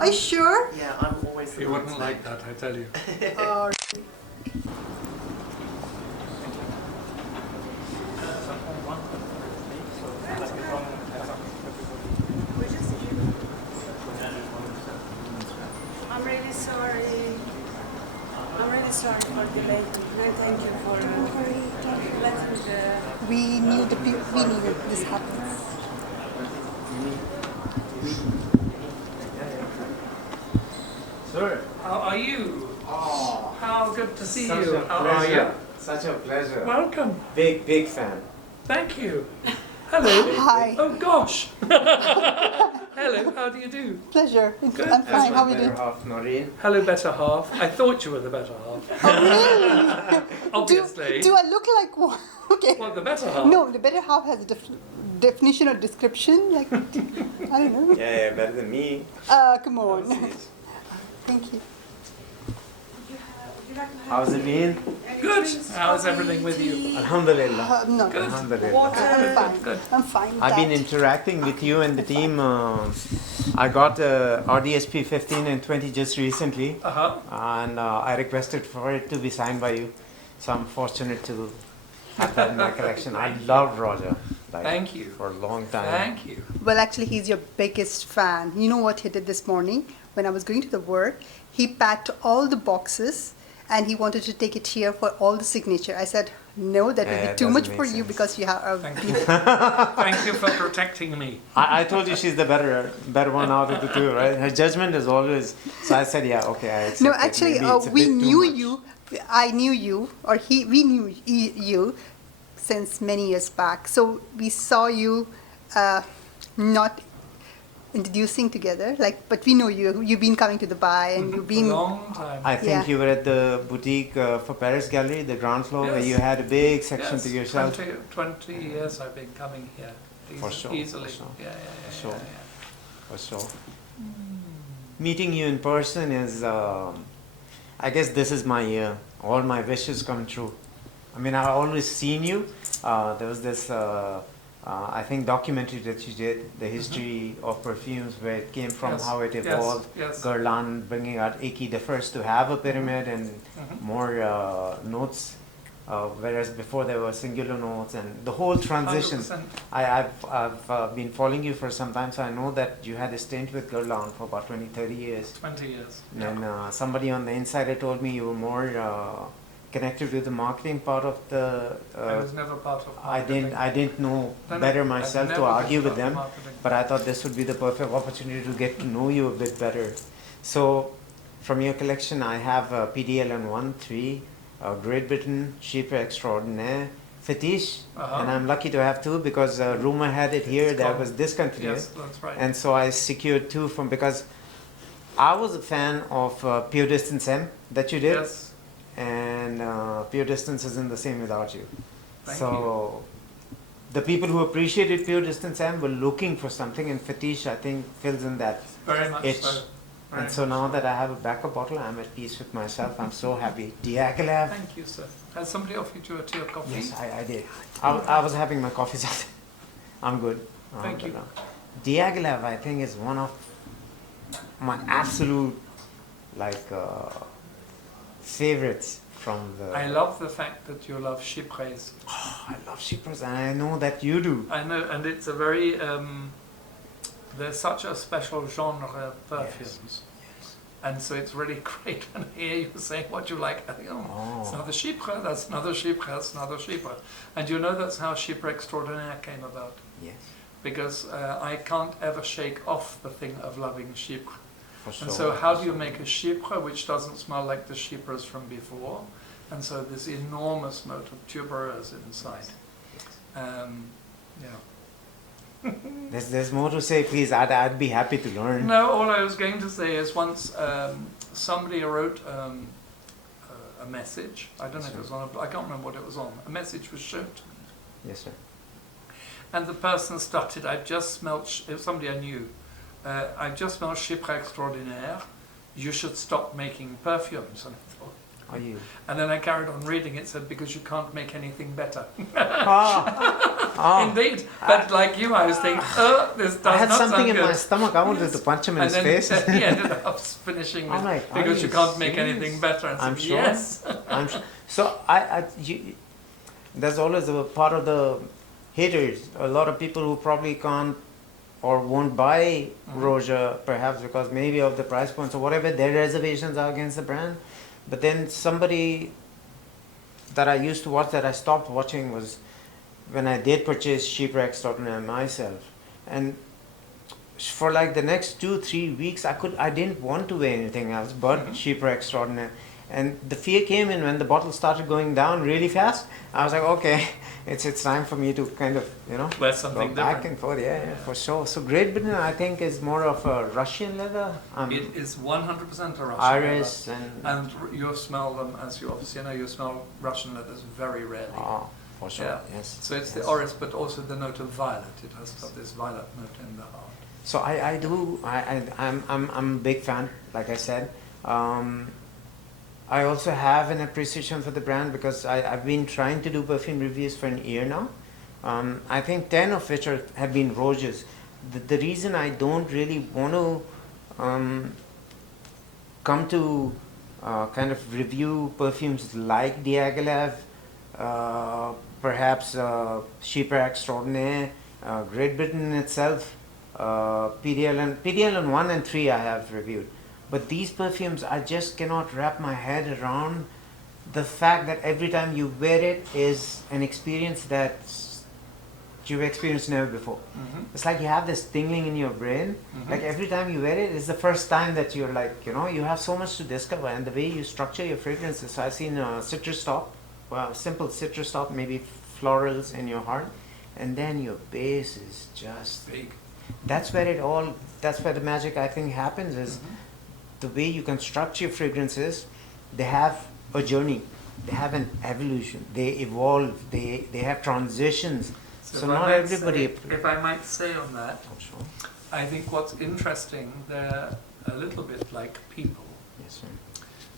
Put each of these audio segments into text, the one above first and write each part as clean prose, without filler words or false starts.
Are you sure? Yeah, I'm always the You one wouldn't to- like that, I tell you. Uh, I'm really sorry. I'm really sorry for the delay. And thank you for letting the... we knew that this happens. Sir, How are you? oh, How good to see such you. a How are you? pleasure. Such a pleasure. Welcome. Big fan. Thank you. Hello. Hi. Oh gosh. Hello, how do you do? Pleasure. Good. I'm fine. How are you Better doing? half, Noreen. Hello, better half. I thought you were the better half. Oh, really? Obviously. Do I look like one? Okay. What, the better half? No, the better half has a definition or description. Like, I don't know. Yeah, better than me. Come on. Thank you. How's it been? Good. How's everything with you? Alhamdulillah. No, Good. Alhamdulillah. I'm fine. Good. I'm fine. with I've been that. interacting with you and the team. I got RDSP 15 and 20 just recently, Uh-huh. and I requested for it to be signed by you. So I'm fortunate to have that in my collection. I love Roja. Like, Thank you. For a long time. Thank you. Well, actually, he's your biggest fan. You know what he did this morning? When I was going to the work, he packed all the boxes and he wanted to take it here for all the signature. I said, no, that Yeah, will be it too much doesn't for make you sense. because you have a Thank you. Thank you for protecting me. I told you she's the better one out of the two, right? Her judgment is always. So I said, yeah, okay, I accept No, it. actually, Maybe it's a we bit too knew much. you. I knew you, or we knew you since many years back. So we saw you not introducing together, but we know you. You've been coming to the Dubai, and you've A been. long time. I think Yeah. you were at the boutique for Paris Gallery, the ground floor, where Yes. you had a big section Yes, to yourself. 20 years I've been coming here. For sure, Easily. for sure. Yeah. For sure. Yeah. For sure. Meeting you in person is, I guess this is my year. All my wishes come true. I mean, I've always seen you. There was this, I think, documentary that you did, the history of perfumes, where it came from, Yes, how it yes, evolved. yes. Guerlain bringing out Iki, the first to have a pyramid and Mhm. more notes, whereas before there were singular notes, and the whole transition. 100%. I've been following you for some time, so I know that you had a stint with Guerlain for about 20-30 years. 20 years. And somebody on the insider told me you were more connected with the marketing part of the. I was never part of I didn't know No, no, better I've myself never to been argue with part of them, marketing. but I thought this would be the perfect opportunity to get to know you a bit better. So, from your collection, I have PDLN 3, Great Britain, Chypre Extraordinaire, Fetish, Uh-huh. and I'm lucky to have two because rumor had it here It's that gone. was discontinued. Yes, that's right. And so I secured two from, because I was a fan of Pure Distance M that you did, Yes. and Pure Distance isn't the same without you. Thank So the people who appreciated Pure Distance M were looking for something, and Fetish, I think, fills in that Very much itch. so. Very And so much now that I have a backup bottle, I'm at peace with myself. I'm so happy. Diaghilev. Thank you, sir. Has somebody offered you a tea or coffee? Yes, I did. I was having my coffees out. I'm good. Thank you. Diaghilev, I think, is one of my absolute favorites from the. I love the fact that you love Chypres. Oh, I love Chypres, and I know that you do. I know, and it's a very, there's such a special genre of perfumes. Yes. And so it's really great when I hear you saying what you like. I think, Oh. it's another Chypre, that's another Chypre, that's another Chypre. And you know that's how Chypre Extraordinaire came about. Yes, Because I can't ever shake off the thing of loving Chypre. for sure. And so how do you make a Chypre which doesn't smell like the Chypres from before? And so this enormous note of tuberose inside. Yeah. There's more to say, please. I'd be happy to learn. No, all I was going to say is once somebody wrote a message. I don't know if it was on I can't remember what it was on. A message was shown to me. Yes, sir. And the person started, I've just smelt, it was somebody I knew, I've just smelled Chypre Extraordinaire, you should stop making perfumes. And I thought, Are you? And then I carried on reading. It said, because you can't make anything better. Oh. Indeed. But like you, I was thinking, oh, this does I had not something sound in good. my stomach. I wanted Yes. to punch him in And his then face. he ended up finishing with, I'm like, are because you you can't make serious? anything better. I I'm said, sure. yes. I'm sure. So there's always a part of the haters. A lot of people who probably can't or won't buy Roja, perhaps because maybe of the price points or whatever, their reservations are against the brand. But then somebody that I used to watch that I stopped watching was when I did purchase Chypre Extraordinaire myself. And for like the next 2-3 weeks, I didn't want to wear anything else but Chypre Extraordinaire. And the fear came in when the bottle started going down really fast. I was like, okay, it's time for me to kind of, Wear something go back different. and forth. Yeah, for sure. So Great Britain, I think, is more of a Russian leather. It is 100% a Russian Iris leather. and You smell them, as you obviously know, you smell Russian leathers very rarely. for sure. Yeah. Yes. So it's yes. the orris, but also the note of violet. It has got this violet note in the heart. So I'm a big fan, like I said. I also have an appreciation for the brand because I've been trying to do perfume reviews for an year now. I think 10 of which have been Rojas. The reason I don't really want to come to kind of review perfumes like Diaghilev, perhaps Chypre Extraordinaire, Great Britain itself, PDL 1 and 3 I have reviewed. But these perfumes, I just cannot wrap my head around the fact that every time you wear it is an experience that you've experienced never before. It's like you have this tingling in your brain. Like every time you wear it, it's the first time that you're like, you have so much to discover. And the way you structure your fragrances. So I've seen a citrus top, simple citrus top, maybe florals in your heart. And then your base is just Big. That's where the magic I think happens is the way you construct your fragrances. They have a journey, they have an evolution, they evolve, they have transitions. So not everybody. If I might say on that, Sure. I think what's interesting, they're a little bit like people. Yes, sir.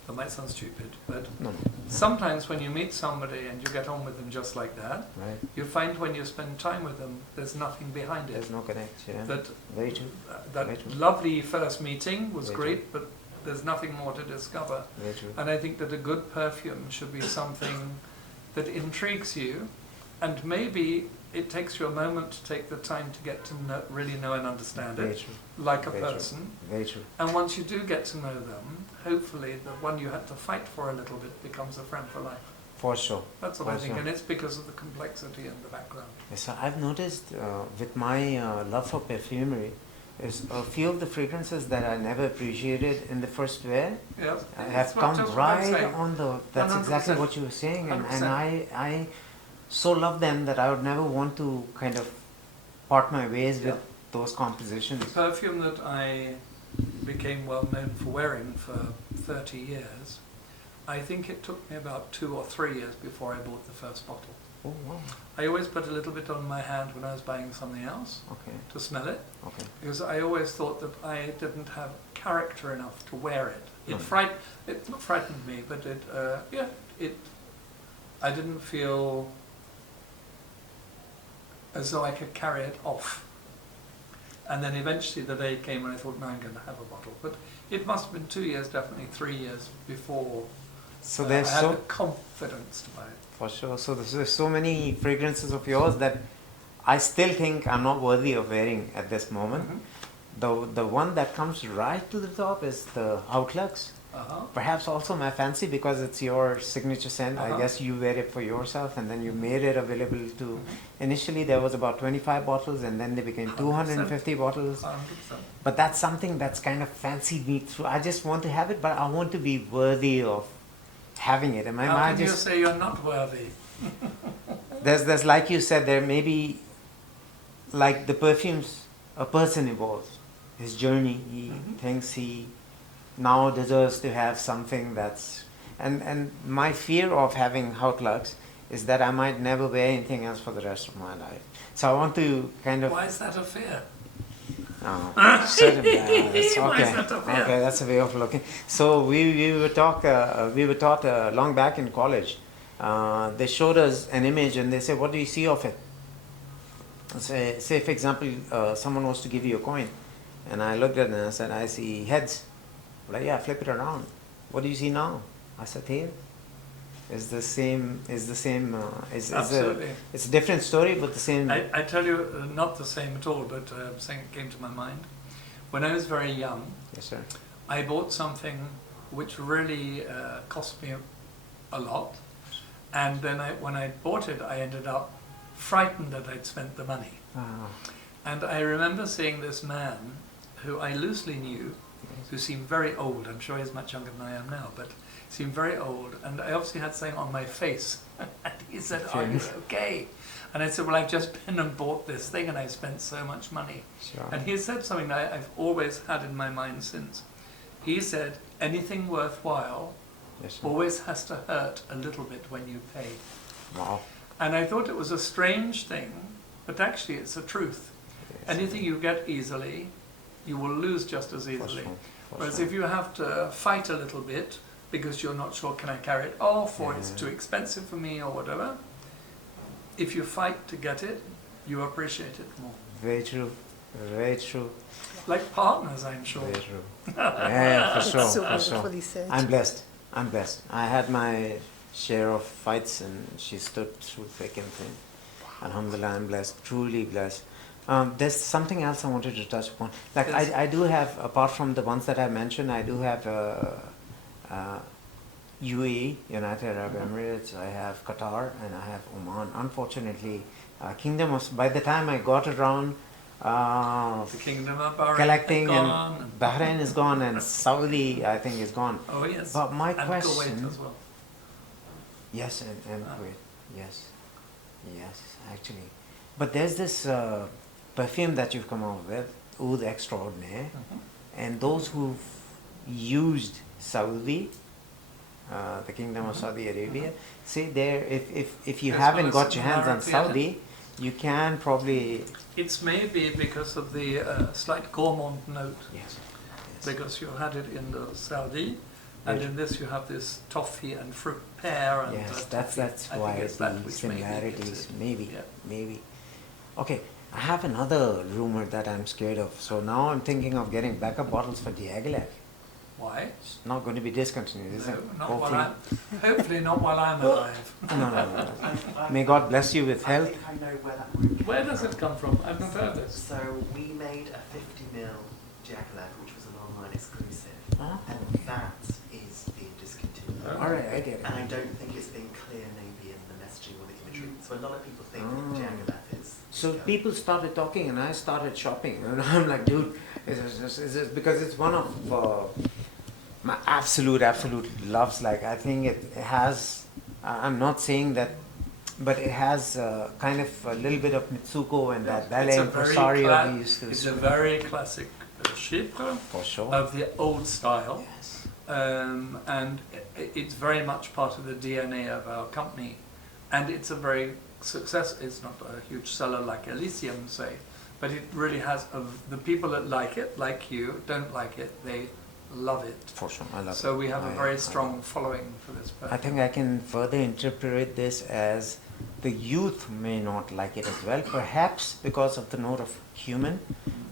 That might sound stupid, but No. sometimes when you meet somebody and you get on with them just like that, Right. you find when you spend time with them, there's nothing behind it. There's no connect. Yeah. That Very true. that Very true. lovely first meeting was Very great, but there's nothing more to discover. Very true. And I think that a good perfume should be something that intrigues you, and maybe it takes you a moment to take the time to get to really know and understand Very it, true. like a Very true. person. Very true. And once you do get to know them, hopefully the one you had to fight for a little bit becomes a friend for life. For sure. That's what I For think, sure. and it's because of the complexity in the background. Yes, so I've noticed with my love for perfumery, is a few of the fragrances that I never appreciated in the first wear Yeah, have come right on the. That's 100%. exactly what you were saying, and 100%. I so love them that I would never want to kind of part my ways with those compositions. The perfume that I became well known for wearing for 30 years, I think it took me about 2 or 3 years before I bought the first bottle. Oh wow. I always put a little bit on my hand when I was buying something else Okay. to smell it, Okay. because I always thought that I didn't have character enough to wear it. It not frightened me, but I didn't feel as though I could carry it off. And then eventually the day came and I thought, no, I'm going to have a bottle. But it must have been 2 years, definitely 3 years before So I there's had so the confidence to buy it. for sure. So there's so many fragrances of yours that I still think I'm not worthy of wearing at this moment. The one that comes right to the top is the Outlux. Perhaps also my fancy because it's your signature scent. I guess you wear it for yourself and then you made it available to. Initially there was about 25 bottles and then they became 250 bottles. 100%. But that's something that's kind of fancied me through. I just want to have it, but I want to be worthy of having it. How can you say you're not worthy? There's like you said, there may be like the perfumes, a person evolves. His journey, he thinks he now deserves to have something that's and my fear of having Outlux is that I might never wear anything else for the rest of my life. So I want to kind of Why is that a fear? Certainly, that's My okay. setup, yeah. Okay, that's a way of looking. So we were taught long back in college. They showed us an image and they said, "What do you see of it?" Say for example, someone was to give you a coin, and I looked at it and I said, "I see heads." Like, yeah, flip it around. What do you see now? I said, tail. It's the same. Absolutely. It's a different story, but the same. I tell you, not the same at all, but something that came to my mind. When I was very young, Yes, sir. I bought something which really cost me a lot, and then when I bought it, I ended up frightened that I'd spent the money. Ah, And I remember seeing this man, who I loosely knew, who seemed very old. I'm sure he's much younger than I am now, but seemed very old. And I obviously had something on my face. And he said, "Are you okay?" And I said, "Well, I've just been and bought this thing and I spent so much money." sure. And he said something that I've always had in my mind since. He said, "Anything worthwhile Yes, sir. always has to hurt a little bit when you pay." Wow. And I thought it was a strange thing, but actually it's a truth. Yes. Anything you get easily, you will lose just as For easily. sure, for Whereas sure. if you have to fight a little bit because you're not sure, can I carry it off, or it's Yeah. too expensive for me, or whatever, if you fight to get it, you appreciate it more. Very true. Very true. Like partners, I'm sure. Very true. Yeah, for That's sure. so For sure. wonderfully said. I'm blessed. I'm blessed. I had my share of fights, and she stood through thick and thin. Alhamdulillah, I'm blessed. Truly blessed. There's something else I wanted to touch upon. Like Yes. I do have, apart from the ones that I mentioned, I do have UAE, United Arab Emirates. I have Qatar, and I have Oman. Unfortunately, Kingdom of. By the time I got around. The Kingdom of Bahrain Collecting is and gone. Bahrain is gone and Saudi I think is gone. Oh yes. But my and question, Kuwait as well. yes, and Ah. Kuwait, yes, actually. But there's this perfume that you've come out with, Oud Extraordinaire, and those who've used Saudi, the Kingdom of Saudi Arabia, say there, if you There's haven't one got your hands on similarity, Saudi, you can probably It's maybe because of the slight gourmand note, yes. because you had it in the Saudi, and Yes. in this you have this toffee and fruit pear and Yes, toffee. that's I think why it's that the which maybe similarities, gets it. maybe, Yeah. maybe. Okay, I have another rumor that I'm scared of. So now I'm thinking of getting backup bottles for Diaghilev. Why? It's not going to be discontinued, is No, it? not Hopefully. while hopefully not while I'm alive. No. May God bless you with I health. think I know where that might be. Where does it come from? I've never heard this. So we made a 50ml Diaghilev, which was an online exclusive, Ah. and that is being discontinued. Oh. All right, I get it. And I don't think it's been clear maybe in the messaging or the imagery. So a lot of people think Ah. that Diaghilev is. So people started talking and I started shopping. And I'm like, dude, is this because it's one of my absolute loves. Like, I think it has, I'm not saying that, but it has kind of a little bit of Mitsuko and that ballet It's a impresario we used to. It's a very classic Chypre For sure. of the old style. Yes. And it's very much part of the DNA of our company, and it's a very it's not a huge seller like Elysium, say, but it really has the people that like it, like you, don't like it, they love it. For sure, I love it. So we have a I very love strong following for this I perfume. think I can further interpret this as the youth may not like it as well, perhaps because of the note of cumin,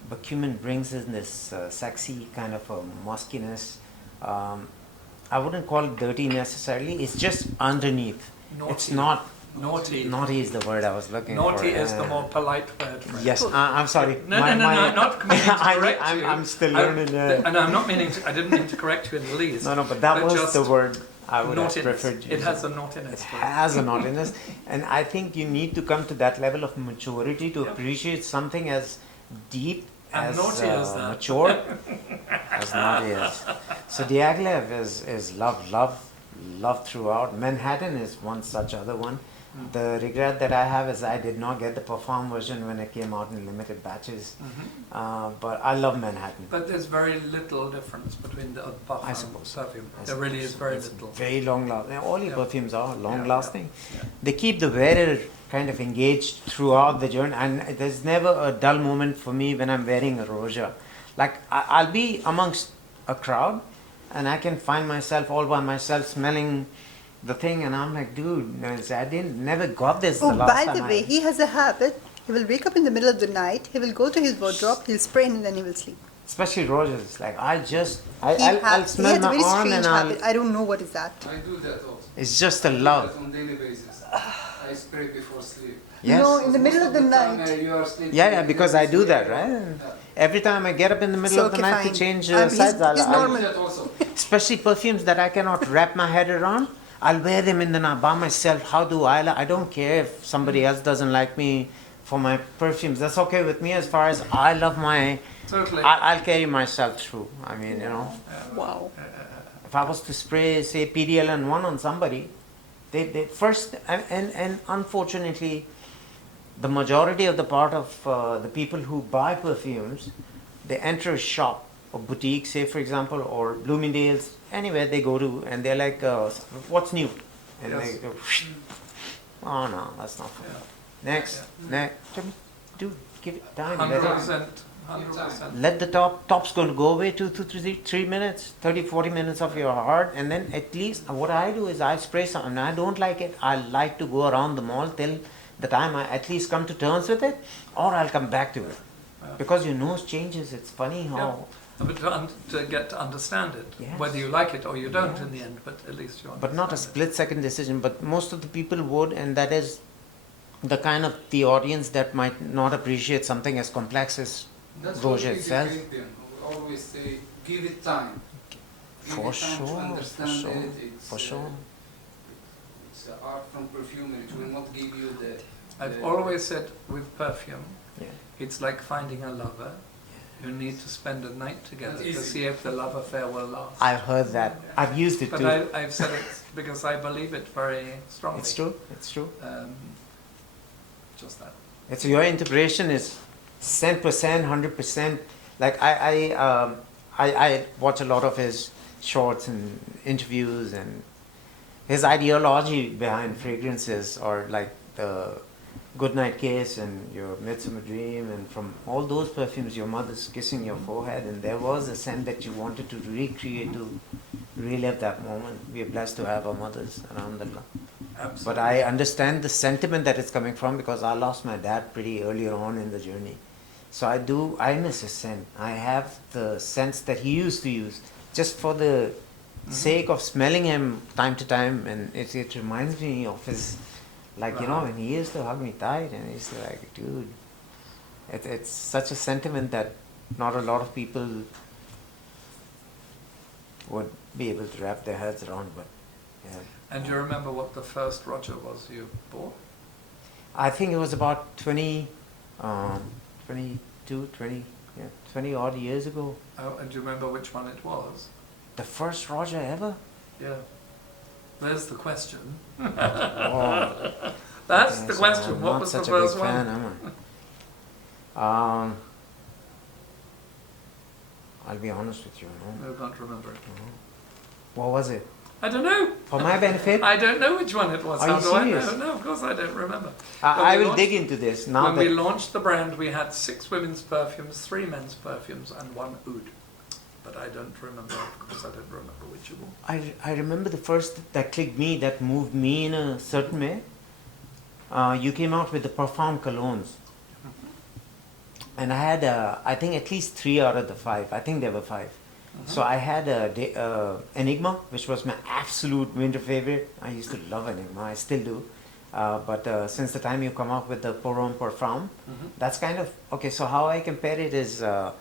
but cumin brings in this sexy kind of a muskiness. I wouldn't call it dirty necessarily, it's just underneath. Naughty. It's not, Naughty. naughty is the word I was looking for. Naughty is the more polite word for it. Yes, I'm sorry. No, not meaning to correct you. I'm still learning. And I'm not meaning to, I didn't mean to correct you in the least. No, but that was just the word I would have naughtiness. preferred. It using. has a naughtiness It to it. has a naughtiness, and I think you need to come to that level of maturity to Yep. appreciate something as deep And as naughty as that. mature as naughty as. So Diaghilev is love throughout. Manhattan is one such other one. The regret that I have is I did not get the Perfume version when it came out in limited batches. But I love Manhattan. But there's very little difference between the Parfum I and suppose. perfume. I There really is very It's little. very long lasting. All your Yeah. perfumes are long Yeah, lasting. yeah. They keep the wearer kind of engaged throughout the journey, and there's never a dull moment for me when I'm wearing a Roja. Like I'll be amongst a crowd, and I can find myself all by myself smelling the thing, and I'm like, dude, I never got this. Oh, the last by time the way, he has a habit. He will wake up in the middle of the night. He will go to his wardrobe. He'll spray and then he will sleep. Especially Rojas, like I'll He smell has my a very arm strange and habit. I don't know what is that. I do that also. it's just a I do love. that on daily basis. I spray before sleep. Yes. No, in the middle of the Time, night. you are sleeping, Yeah, because I do that, right? Yeah. Every time I get up in the middle So, of the okay, night fine. to change He's sides, I normal. do that also. especially perfumes that I cannot wrap my head around, I'll wear them in the night by myself. How do I don't care if somebody else doesn't like me for my perfumes. That's okay with me as far as I love my... Totally. I'll carry myself through. I mean, you know, Wow. if I was to spray, say, PDL-1 on somebody, they first, and unfortunately, the majority of the part of the people who buy perfumes, they enter a shop or boutique, say for example, or Bloomingdale's, anywhere they go to, and they're like, what's new? And Yes. they go, oh no, that's not for me. Next, next, dude, give it time. let it- 100%. 100%. let the top's going to go away 3 minutes, 30, 40 minutes of your heart, and then at least what I do is I spray something. I don't like it. I like to go around the mall till the time I at least come to terms with it, or I'll come back to it. Because your nose changes. It's funny how... But to get to understand it, Yes. whether you like it or you don't Yes. in the end, but at least you understand But not a it. split-second decision. But most of the people would, and that is the kind of the audience that might not appreciate something as complex as That's Roja what we itself. educate them. We always say, give it time. Give For it time sure, to for understand sure, it. It's, for sure. It's art from perfume. It will not give you the... I've always said with perfume, Yeah. it's like finding a lover. You need to spend a night together That's to easy. see if the love affair will last. I've heard that. I've used it But too. I've said it because I believe it very strongly. It's true. It's true. Just that. It's your interpretation is 10%, 100%. Like I watch a lot of his shorts and interviews, and his ideology behind fragrances, or like the Goodnight Kiss and your Midsummer Dream, and from all those perfumes, your mother's kissing your forehead, and there was a scent that you wanted to recreate, to relive that moment. We are blessed to have our mothers around the clock. Absolutely. But I understand the sentiment that it's coming from, because I lost my dad pretty earlier on in the journey. So I miss his scent. I have the scents that he used to use, just for the sake of smelling him time to time, and it reminds me of his, like, you know, when he used to hug me tight, and he's like, dude, it's such a sentiment that not a lot of people would be able to wrap their heads around, but yeah. And do you remember what the first Roger was you bought? I think it was about 20 odd years ago. Oh, and do you remember which one it was? The first Roja ever? Yeah. There's the question. Oh, That's yes, the question. I'm What not was the such a first big fan, one? am I? I'll be honest with you. No? I can't remember it. What was it? I don't know. For my benefit, I don't know which one it was. Are How you do I serious? know? No, of course I don't remember. I When we will dig launched- into this now. When we That launched the brand, we had 6 women's perfumes, 3 men's perfumes, and 1 oud. But I don't remember, of course I don't remember which it was. I remember the first that clicked me, that moved me in a certain way. You came out with the Perfume colognes. And I had, I think, at least 3 out of the 5. I think there were 5. So I had Enigma, which was my absolute winter favorite. I used to love Enigma, I still do. But since the time you come up with the Pour Homme Parfum, that's kind of, okay, so how I compare it is, the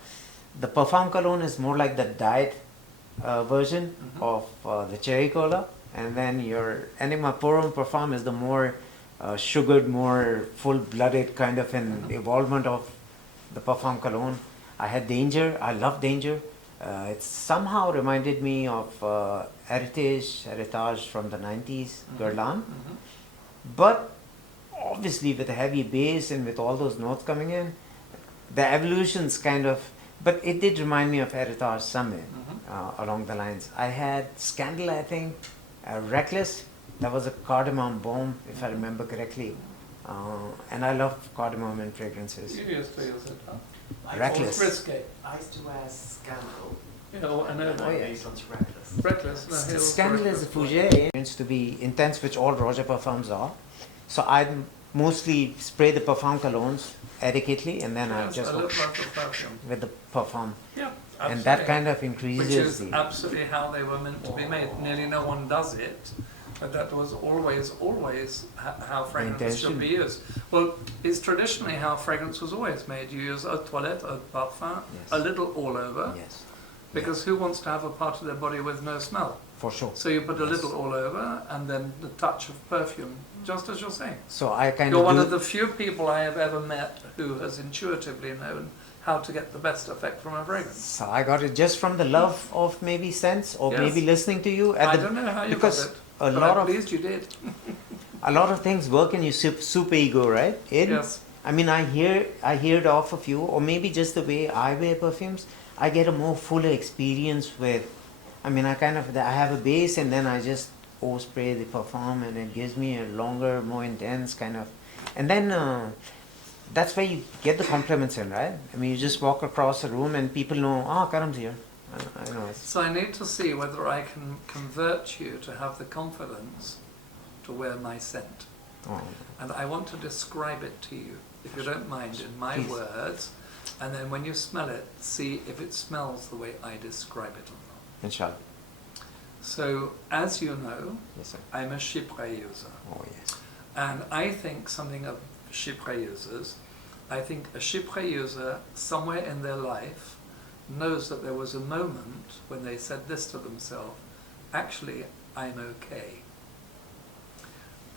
Perfume cologne is more like the diet version of the cherry cola, and then your Enigma Pour Homme Parfum is the more sugared, more full-blooded kind of an evolvement of the Perfume cologne. I had Danger, I love Danger. It somehow reminded me of Heritage from the 90s, Guerlain. But obviously with a heavy bass and with all those notes coming in, the evolution's kind of, but it did remind me of Heritage Summit along the lines. I had Scandal, I think, Reckless, that was a cardamom bomb, if I remember correctly. And I love cardamom in fragrances. You used to use it, huh? Reckless. Or risque. I used to wear Scandal. You know, I know And that. I moved on to Reckless. Reckless. No, he was Scandal is a reckless. fougere. It's to be intense, which all Roja perfumes are. So I mostly spray the perfume colognes adequately, and then I Yes, just I go look like a perfume. with the perfume. Yeah, And that absolutely. kind of Which increases is the... absolutely how they were meant to be made. Nearly no one does it, but that was always how fragrance should be used. Well, it's traditionally how fragrance was always made. You use eau de toilette, eau de parfum, Yes. a little all over, Yes, because who wants to have a part of their body with no smell? for sure. So you put a Yes. little all over, and then the touch of perfume, just as you're saying. So I kind You're of one do... of the few people I have ever met who has intuitively known how to get the best effect from a fragrance. So I got it just from the love of maybe scents, or Yes. maybe listening to you. I don't know how you got because it, a but lot I'm of pleased you did. a lot of things work in your super ego, right? Yes. I mean, I hear it off of you, or maybe just the way I wear perfumes. I get a more fuller experience with. I mean, I have a base, and then I just overspray the perfume, and it gives me a longer, more intense kind of. And then that's where you get the compliments in, right? I mean, you just walk across a room, and people know, Karam's here. I know. So I need to see whether I can convert you to have the confidence to wear my scent. Oh, And I want to describe it to you, if you don't mind, in my Please. words. And then when you smell it, see if it smells the way I describe it or not. inshallah. So, as you know, Yes, sir. I'm a Chypre user. Oh, yes. And I think something of Chypre users, I think a Chypre user somewhere in their life knows that there was a moment when they said this to themselves, actually, I'm okay.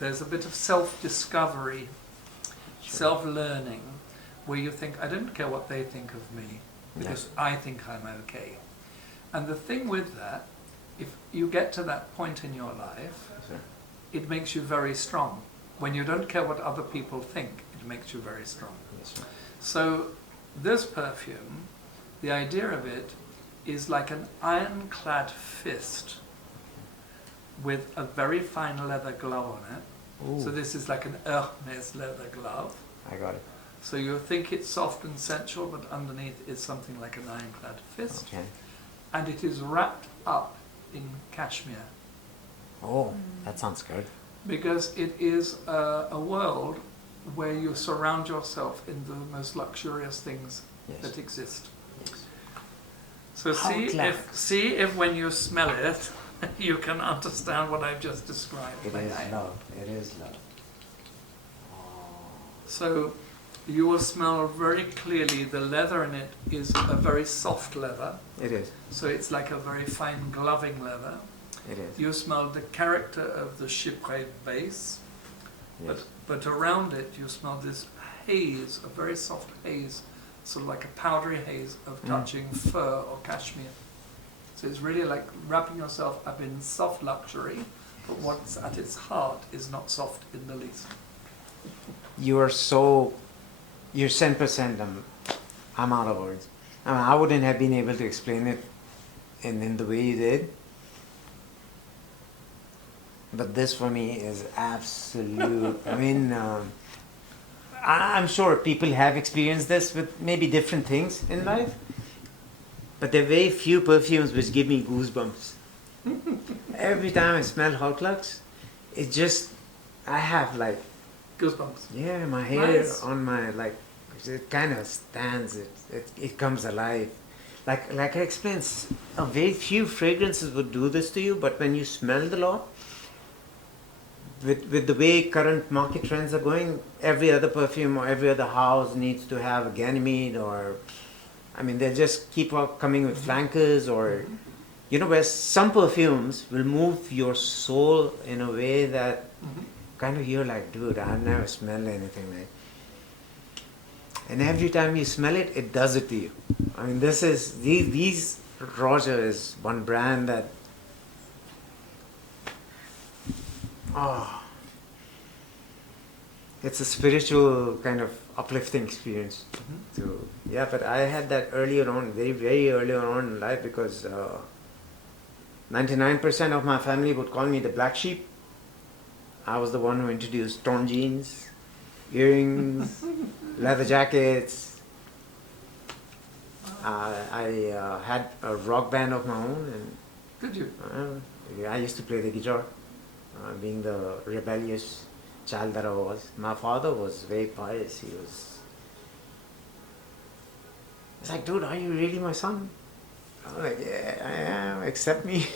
There's a bit of self-discovery, self-learning, where you think, I don't care what they think of me, because I think I'm okay. And the thing with that, if you get to that point in your life, Sir. it makes you very strong. When you don't care what other people think, it makes you very strong. Yes, sir. So this perfume, the idea of it is like an ironclad fist with a very fine leather glove on it. Ooh, So this is like an Hermes leather glove. I got it. So you think it's soft and sensual, but underneath is something like an ironclad fist. Okay. And it is wrapped up in cashmere, Oh, that sounds good. because it is a world where you surround yourself in the most luxurious things Yes. that exist. Yes. So How see if when you smell it, you can understand what I've just described. It is love. It is love. So you will smell very clearly the leather in it is a very soft leather. It is. So it's like a very fine gloving leather. It is. You smell the character of the Chypre base, Yes. but around it you smell this haze, a very soft haze, sort of like a powdery haze of touching fur or cashmere. So it's really like wrapping yourself up in soft luxury, but what's at its heart is not soft in the least. You're 100%. I'm out of words. I mean, I wouldn't have been able to explain it in the way you did. But this for me is absolute. I mean, I'm sure people have experienced this with maybe different things in life. But there are very few perfumes which give me goosebumps. Every time I smell Hot Lux, it just, I have like, Goosebumps. yeah, my hair Nice. on my, like, it kind of stands, it comes alive. Like I explained, a very few fragrances would do this to you, but when you smell the lot, with the way current market trends are going, every other perfume or every other house needs to have a Ganymede, or, I mean, they just keep on coming with flankers, or, you know, where some perfumes will move your soul in a way that kind of you're like, dude, I've never smelled anything like. And every time you smell it, it does it to you. I mean, these Roja is one brand that, it's a spiritual kind of uplifting experience. So yeah, but I had that earlier on, very, very earlier on in life, because 99% of my family would call me the black sheep. I was the one who introduced torn jeans, earrings, leather jackets. I had a rock band of my own, and Did you? I used to play the guitar, being the rebellious child that I was. My father was very pious. He's like, dude, are you really my son? I'm like, yeah, I am, accept me.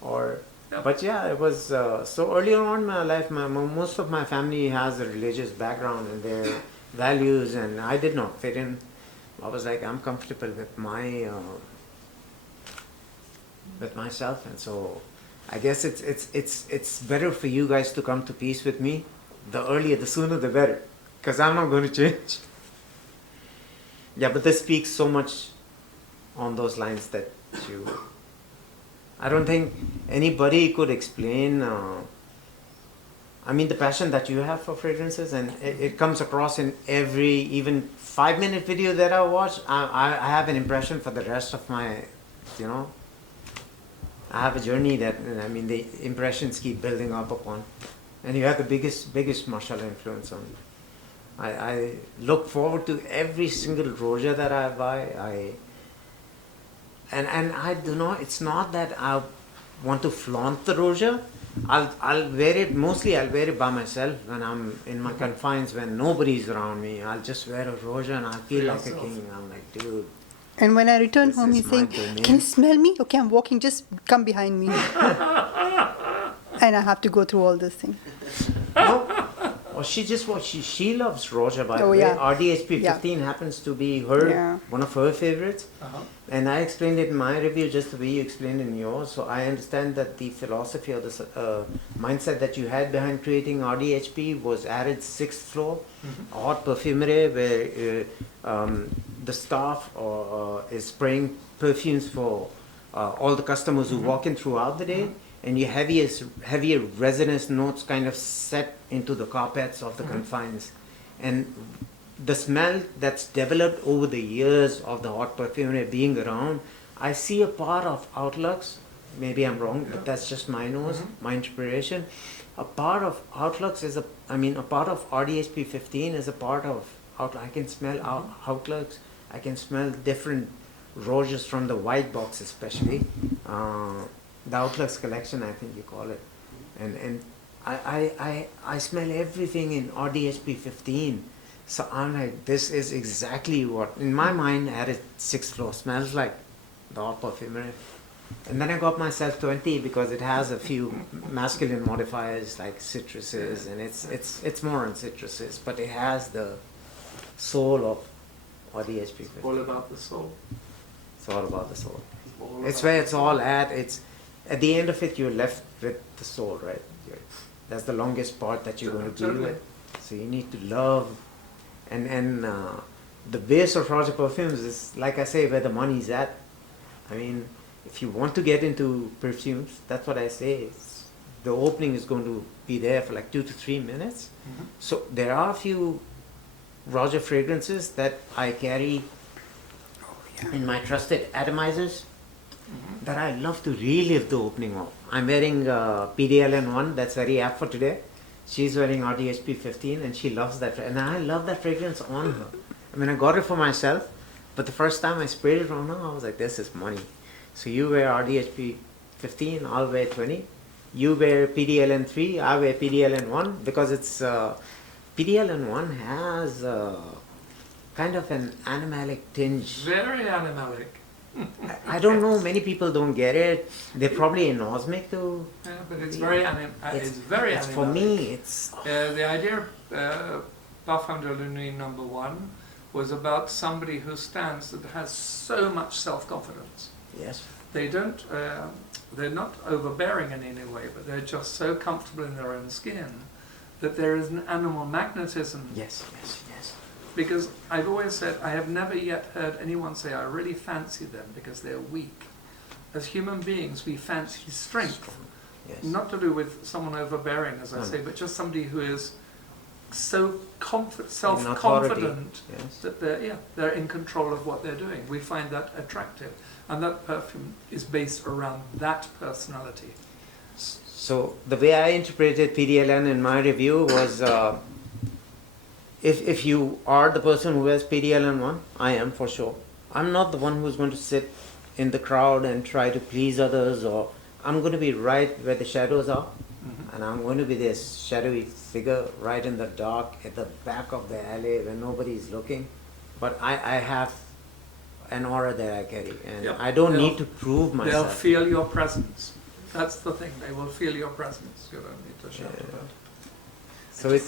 But yeah, it was, so earlier on in my life, most of my family has a religious background and their values, and I did not fit in. I was like, I'm comfortable with with myself, and so I guess it's better for you guys to come to peace with me. The earlier, the sooner, the better, because I'm not going to change. Yeah, but this speaks so much on those lines that I don't think anybody could explain. I mean, the passion that you have for fragrances, and it comes across in every, even 5-minute video that I watch. I have an impression for the rest of my, I have a journey that, I mean, the impressions keep building up upon. And you have the biggest mashallah influence on me. I look forward to every single Roja that I buy. And I do not, it's not that I want to flaunt the Roja. I'll wear it, mostly I'll wear it by myself when I'm in my confines, when nobody's around me. I'll just wear a Roja and I feel like a king. I'm like, dude. And when I return This home, is he's my saying, domain. can you smell me? Okay, I'm walking, just come behind me. And I have to go through all this thing. No. Oh, she loves Roja, by the way. Yeah. RDHP 15 happens to be her, one of her favorites. And I explained it in my review just the way you explained in yours. So I understand that the philosophy or the mindset that you had behind creating RDHP was added 6th floor, hot perfumery, where the staff is spraying perfumes for all the customers who walk in throughout the day. And your heavier resinous notes kind of set into the carpets of the confines. And the smell that's developed over the years of the hot perfumery being around, I see a part of Outlux, maybe I'm wrong, but that's just my nose, my inspiration. A part of Outlux is a part of RDHP 15 is a part of Outlux. I can smell Outlux, I can smell different Rojas from the white box especially. The Outlux collection, I think you call it. And I smell everything in RDHP 15. So I'm like, this is exactly what, in my mind, at its 6th floor, smells like the hot perfumery. And then I got myself 20 because it has a few masculine modifiers like citruses, and it's more on citruses, but it has the soul of RDHP 15. All about the soul. It's all about the soul. It's where it's all at. It's at the end of it, you're left with the soul, right? That's the longest part that you're going to deal with. So you need to love, and the base of Roja perfumes is, like I say, where the money's at. I mean, if you want to get into perfumes, that's what I say. The opening is going to be there for like 2 to 3 minutes. So there are a few Roja fragrances that I carry in my trusted atomizers that I love to relive the opening of. I'm wearing PDLN1, that's very apt for today. She's wearing RDHP 15 and she loves that, and I love that fragrance on her. I mean, I got it for myself, but the first time I sprayed it on her, I was like, this is money. So you wear RDHP 15, I'll wear 20. You wear PDLN3, I wear PDLN1, because it's, PDLN1 has kind of an animalic tinge. Very animalic. I don't know, many people don't get it. They're probably anosmic too. Yeah, but it's very it's very animalic. For me, it's... the idea of Parfum de la Nuit #1 was about somebody who stands that has so much self-confidence. Yes. They don't, they're not overbearing in any way, but they're just so comfortable in their own skin that there is an animal magnetism. Yes, yes, yes. Because I've always said, I have never yet heard anyone say, I really fancy them because they're weak. As human beings, we fancy strength. Yes. Not to do with someone overbearing, as I say, but just somebody who is so authority. self-confident Yes. that they're in control of what they're doing. We find that attractive, and that perfume is based around that personality. So the way I interpreted PDLN in my review was, if you are the person who has PDLN1, I am for sure. I'm not the one who's going to sit in the crowd and try to please others, or I'm going to be right where the shadows are, and I'm going to be this shadowy figure right in the dark at the back of the alley where nobody's looking. But I have an aura that I carry, and Yep. I don't They'll- need to prove They'll myself. feel your presence. That's the thing. They will feel your presence. You don't need to shout Yeah. about it. So if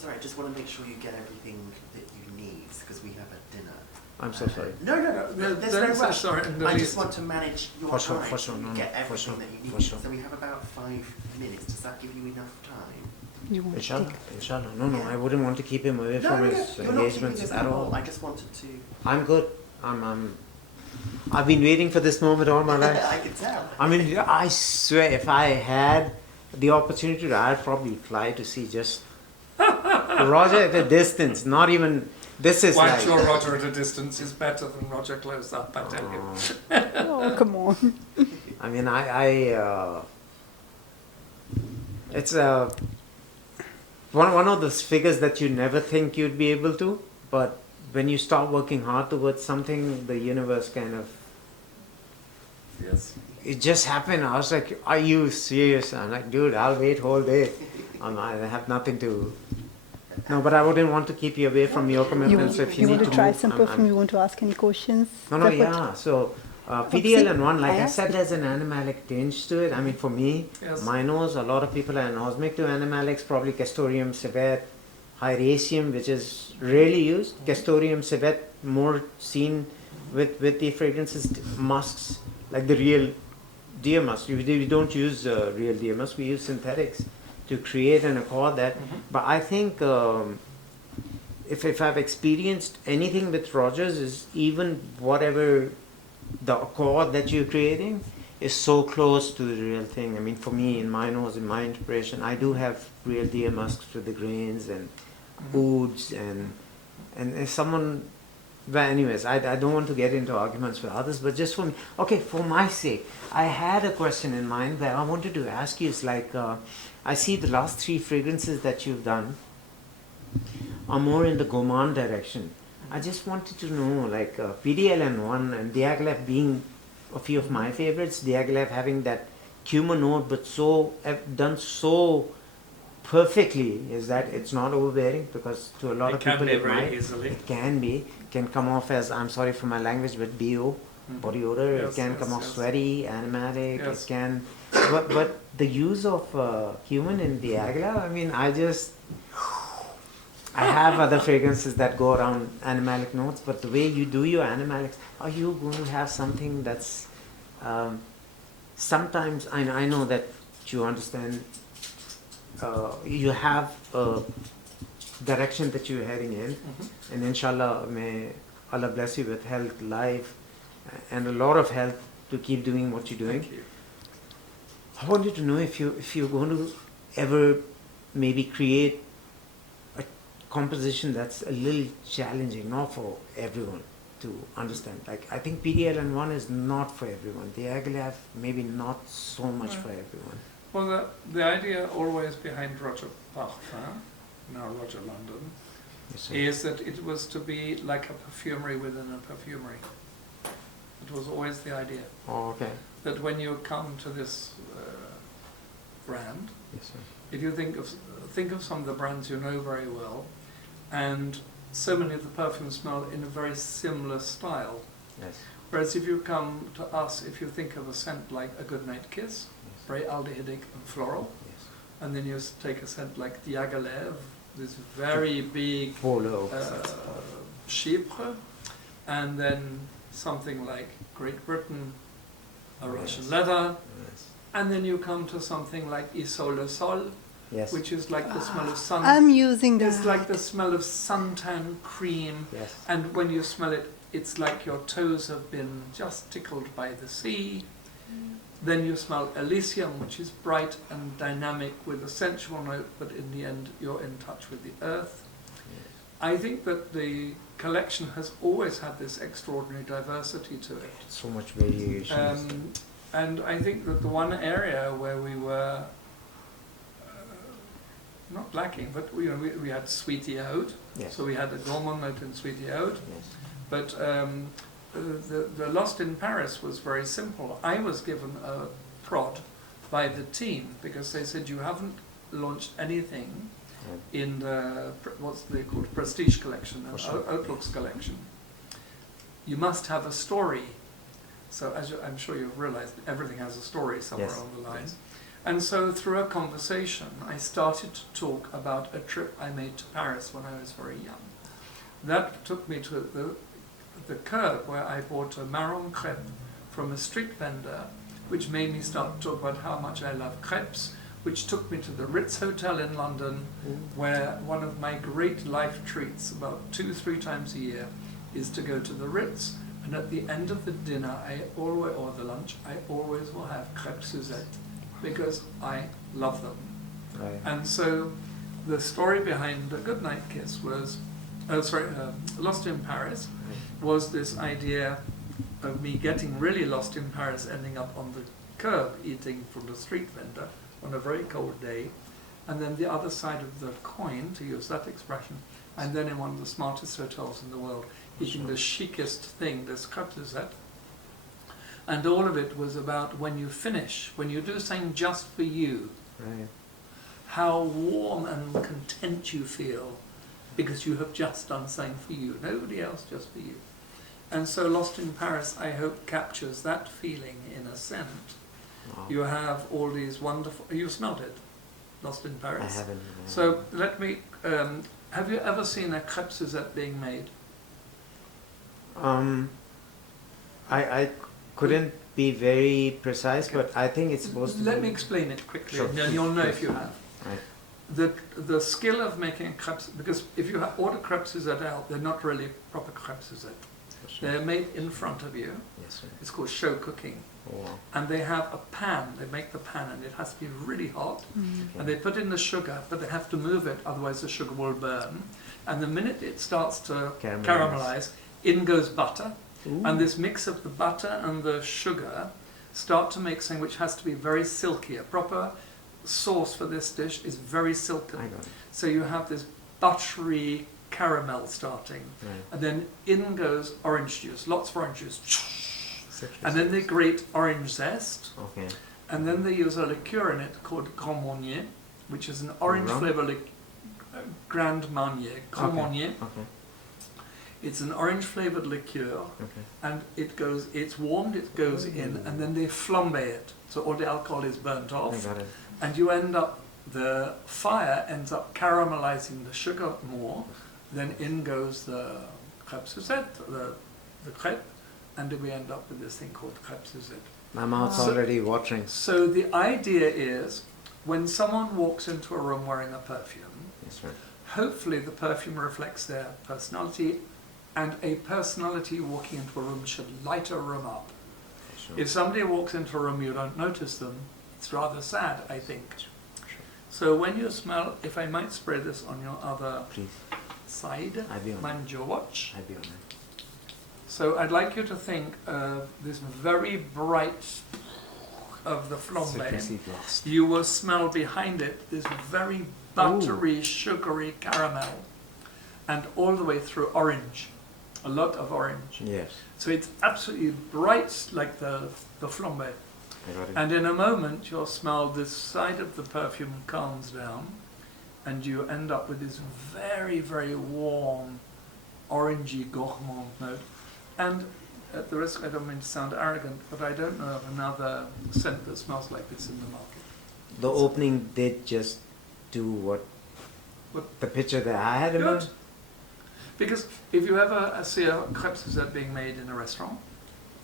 Sorry, I just want to make sure you get everything that you need because we have a dinner. I'm so sorry. No, there's no Don't say rush. sorry in the I least. just want to manage your For sure, time. for sure, so you no, get no, for everything sure, that you for need. sure. So we have about 5 minutes. Does that give you enough time? You want to Inshallah, take inshallah. No, I wouldn't want to keep him away from his you're not keeping engagements us at all. I just wanted to. I'm good. I've been waiting for this moment all my life. I can tell. I mean, I swear, if I had the opportunity, I'd probably fly to see just Roger at a distance. Not even. This is Why like. sure Roger at a distance is better than Roger close up, I tell you. Oh, come on. I mean, it's one of those figures that you never think you'd be able to, but when you start working hard towards something, the universe kind of. Yes. It just happened. I was like, "Are you serious?" I'm like, "Dude, I'll wait whole day. I have nothing to." No, but I wouldn't want to keep you away from your commitments. So if you you need want to try move, some perfume? You want to ask any questions? No, That's what- yeah. So PDLN1, like I asked said, there's an animalic tinge to it. I mean, for me, Yes. my nose, a lot of people are anosmic to animalics, probably Castoreum civet, Hyraceum, which is rarely used. Castoreum civet, more seen with the fragrances, musks, like the real deer musk. We don't use real deer musk, we use synthetics to create and accord that. But I think if I've experienced anything with Rogers, is even whatever the accord that you're creating is so close to the real thing. I mean, for me, in my nose, in my interpretation, I do have real deer musks with the grains and ouds and if someone. But anyways, I don't want to get into arguments with others, but just for me, okay, for my sake, I had a question in mind that I wanted to ask you. Is like, I see the last 3 fragrances that you've done are more in the gourmand direction. I just wanted to know, like, PDLN1 and Diaghilev being a few of my favorites, Diaghilev having that cumin note, but done so perfectly, is that it's not overbearing, because to a lot of It can people be it very might. easily. It can come off as, I'm sorry for my language, but BO, body odor. Yes, it can come yes, off yes. sweaty, animatic. Yes. It can, but the use of cumin in Diaghilev, I mean, I have other fragrances that go around animalic notes, but the way you do your animalics, are you going to have something that's sometimes, I know that you understand, you have a direction that you're heading in, and inshallah, may Allah bless you with health, life, and a lot of health to keep doing what you're doing. Thank you. I wanted to know if you're going to ever maybe create a composition that's a little challenging, not for everyone to understand. Like, I think PDLN1 is not for everyone. The Diaghilev maybe not so much for everyone. Well, the idea always behind Roja Parfum, now Roja London, Yes, sir. is that it was to be like a perfumery within a perfumery. It was always the idea Oh, okay. that when you come to this brand, Yes, sir. if you think of some of the brands you know very well, and so many of the perfumes smell in a very similar style. Yes. Whereas if you come to us, if you think of a scent like a goodnight kiss, very aldehydic and floral, Yes. and then you take a scent like Diaghilev, this very big Polo. Chypre, and then something like Great Britain, a Russian Yes. leather, Yes. and then you come to something like Isole le Sol, Yes. which is like the smell of sun. I'm using that. It's like the smell of suntan cream, Yes. and when you smell it, it's like your toes have been just tickled by the sea. Then you smell Elysium, which is bright and dynamic with a sensual note, but in the end you're in touch with the earth. I think that the collection has always had this extraordinary diversity to it. So much variation. And I think that the one area where we were not lacking, but we had Sweetie Oud, Yes. so we had a gourmand note in Sweetie Oud. Yes. But the Lost in Paris was very simple. I was given a prod by the team because they said, you haven't launched anything in the, what's they called, Prestige collection, Outlooks collection. You must have a story. So as I'm sure you've realized, everything has a story somewhere Yes. on the line. Yes. And so through a conversation, I started to talk about a trip I made to Paris when I was very young. That took me to the curb where I bought a marron crepe from a street vendor, which made me start to talk about how much I love crepes, which took me to the Ritz Hotel in London, where one of my great life treats, about 2-3 times a year, is to go to the Ritz, and at the end of the dinner, or the lunch, I always will have crêpes Suzette, because I love them. Right. And so the story behind A Goodnight Kiss was, Lost in Paris, was this idea of me getting really lost in Paris, ending up on the curb eating from the street vendor on a very cold day, and then the other side of the coin, to use that expression, and then in one of the smartest hotels in the world, eating the chicest thing, this crêpe Suzette. And all of it was about when you finish, when you do something just for you, Right. how warm and content you feel because you have just done something for you, nobody else, just for you. And so Lost in Paris, I hope, captures that feeling in a scent. Wow. You have all these wonderful, you smelled it, Lost in Paris? I haven't. So let me, have you ever seen a crêpe Suzette being made? I couldn't be very precise, but I think it's supposed to Let be... me explain it quickly, Sure. and then you'll know if you have. Right. The skill of making a crêpe, because if you order crêpe Suzette out, they're not really proper crêpe Suzette. Sure. They're made in front of you. Yes, sir. It's called show cooking. Oh, wow. And they have a pan, they make the pan, and it has to be really hot. And they put in the sugar, but they have to move it, otherwise the sugar will burn. And the minute it starts to caramelize, in goes butter. Ooh. And this mix of the butter and the sugar start to make something which has to be very silky. A proper sauce for this dish is very silken. I got it. So you have this buttery caramel starting. Right. And then in goes orange juice, lots of orange juice. Citrus. And then they grate orange zest. Okay. And then they use a liqueur in it called Grand Marnier, which is an orange Rum? flavor Grand Marnier, Grand Okay. Marnier. Okay. It's an orange flavored liqueur, Okay. and it's warmed, it goes in, and then they flambe it. So all the alcohol is burnt I off, got it. and you end up, the fire ends up caramelizing the sugar more. Then in goes the crêpe Suzette, the crêpe, and we end up with this thing called crêpe Suzette. My mouth's So- already watering. So the idea is, when someone walks into a room wearing a perfume, Yes, right. hopefully the perfume reflects their personality, and a personality walking into a room should light a room up. Sure. If somebody walks into a room you don't notice them, it's rather sad, I think. Sure. So when you smell, if I might spray this on your other Please. side, I'll be on mind your watch. I'll be on it. So I'd like you to think of this very bright of the flambe. Citrusy blast. You will smell behind it this very buttery, sugary caramel, and all the way through orange, a lot of orange. Yes. So it's absolutely bright like the flambe. I got it. And in a moment you'll smell this side of the perfume calms down, and you end up with this very, very warm, orangey gourmand note. And at the risk, I don't mean to sound arrogant, but I don't know of another scent that smells like this in the market. The opening did just do what the picture that I had in Good. mind. Because if you ever see a crêpe Suzette being made in a restaurant,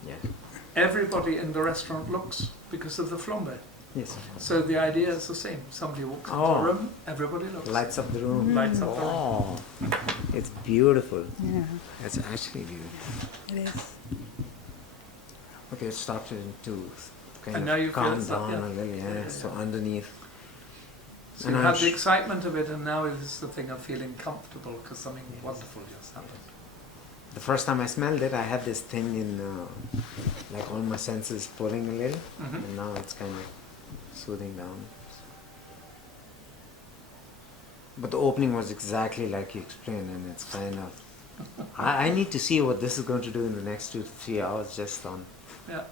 Yeah. everybody in the restaurant looks because of the flambe. Yes, of course. So the idea is the same. Somebody walks into a room, everybody looks. Lights up the room. Lights up the room. Oh, it's beautiful. Yeah, It's actually beautiful. it is. Okay, it started in two. kind And now you of feel calmed it's down up, a little, yeah. So underneath. So And you I'm have the sh- excitement of it, and now it's the thing of feeling comfortable because something wonderful just happened. The first time I smelled it, I had this thing in, like all my senses pulling a little, Mhm. and now it's kind of soothing down. But the opening was exactly like you explained, and it's kind of. I need to see what this is going to do in the next 2 to 3 hours just on. Yeah.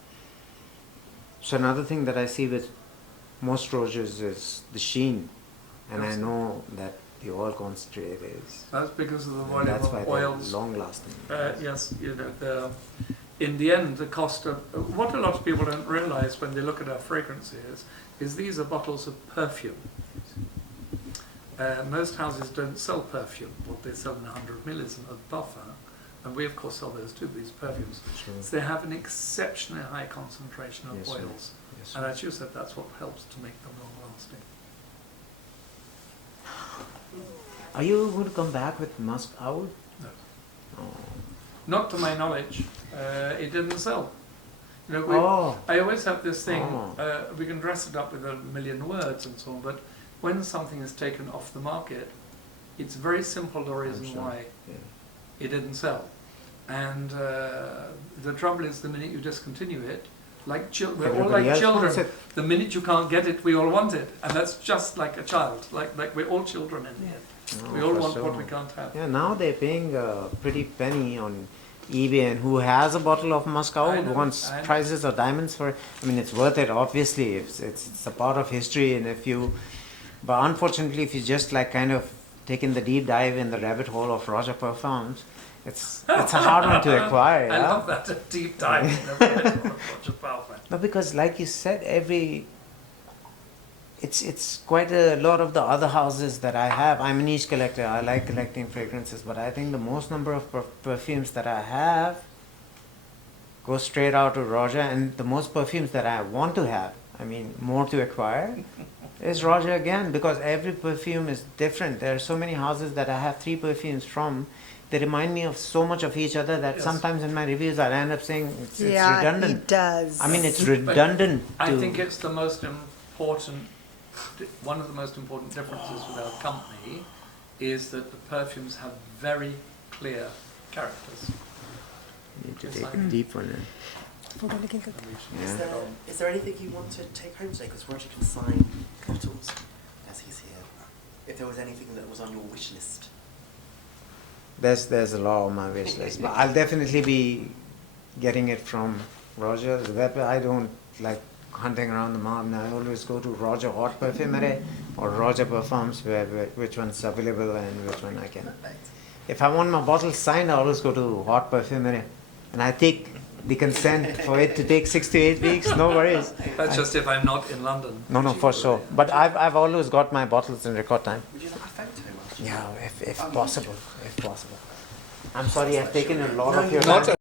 So another thing that I see with most roses is the sheen, and I know that the oil concentrate is. That's because of the And volume that's why of they're oils. long lasting. Yes, you know, in the end, the cost of what a lot of people don't realise when they look at our fragrances is these are bottles of perfume. Most houses don't sell perfume. What they sell in 100ml is a buffer, and we of course sell those too. These perfumes, Sure. so they have an exceptionally high concentration of Yes, sir. oils, Yes, and sir. as you said, that's what helps to make them long lasting. Are you going to come back with musk owl? No. Oh. Not to my knowledge, it didn't sell. You know, Oh. I always have this thing, Oh. we can dress it up with a million words and so on, but when something is taken off the market, it's very simple the reason sure. why Yeah. it didn't sell. And the trouble is the minute you discontinue it, like we're all Everybody like else children, wants it. the minute you can't get it, we all want it. And that's just like a child, like we're all children in the end. No, We all for want sure. what we can't have. Yeah, now they're paying a pretty penny on eBay, and who has a bottle of musk owl I know, wants I know. prices or diamonds for it. I mean, it's worth it, obviously. It's a part of history, and if you, but unfortunately, if you just like kind of taking the deep dive in the rabbit hole of Roja Perfumes, it's a hard one to acquire. I yeah? love that, a deep dive in the rabbit hole of Roja Perfume. No, because like you said, it's quite a lot of the other houses that I have. I'm a niche collector. I like collecting fragrances, but I think the most number of perfumes that I have go straight out to Roja, and the most perfumes that I want to have, I mean, more to acquire, is Roja again, because every perfume is different. There are so many houses that I have 3 perfumes from. They remind me of so much of each other that Yes. sometimes in my reviews I end up saying it's Yeah, redundant. it does. I mean, it's redundant. I to- think it's the most important, one of the most important differences with our company is that the perfumes have very clear characters. You need to It's take like- a deep one. And we should Yeah. Is get on. there anything you want to take home today? Because Roger can sign bottles as he's here. If there was anything that was on your wish list. There's a lot on my wish list, but I'll definitely be getting it from Roger. The web, I don't like hunting around the mountain. I always go to Roger Hot Perfumery or Roger Perfumes, which one's available and which one I can. Perfect. If I want my bottles signed, I always go to Hot Perfumery, and I take the consent for it to take 6 to 8 weeks. No worries. That's just if I'm not in London. No, for sure. But I've always got my bottles in record time. Would you like a photo? Mark? Yeah, if possible, if possible. I'm sorry, I've taken a lot of your Not time.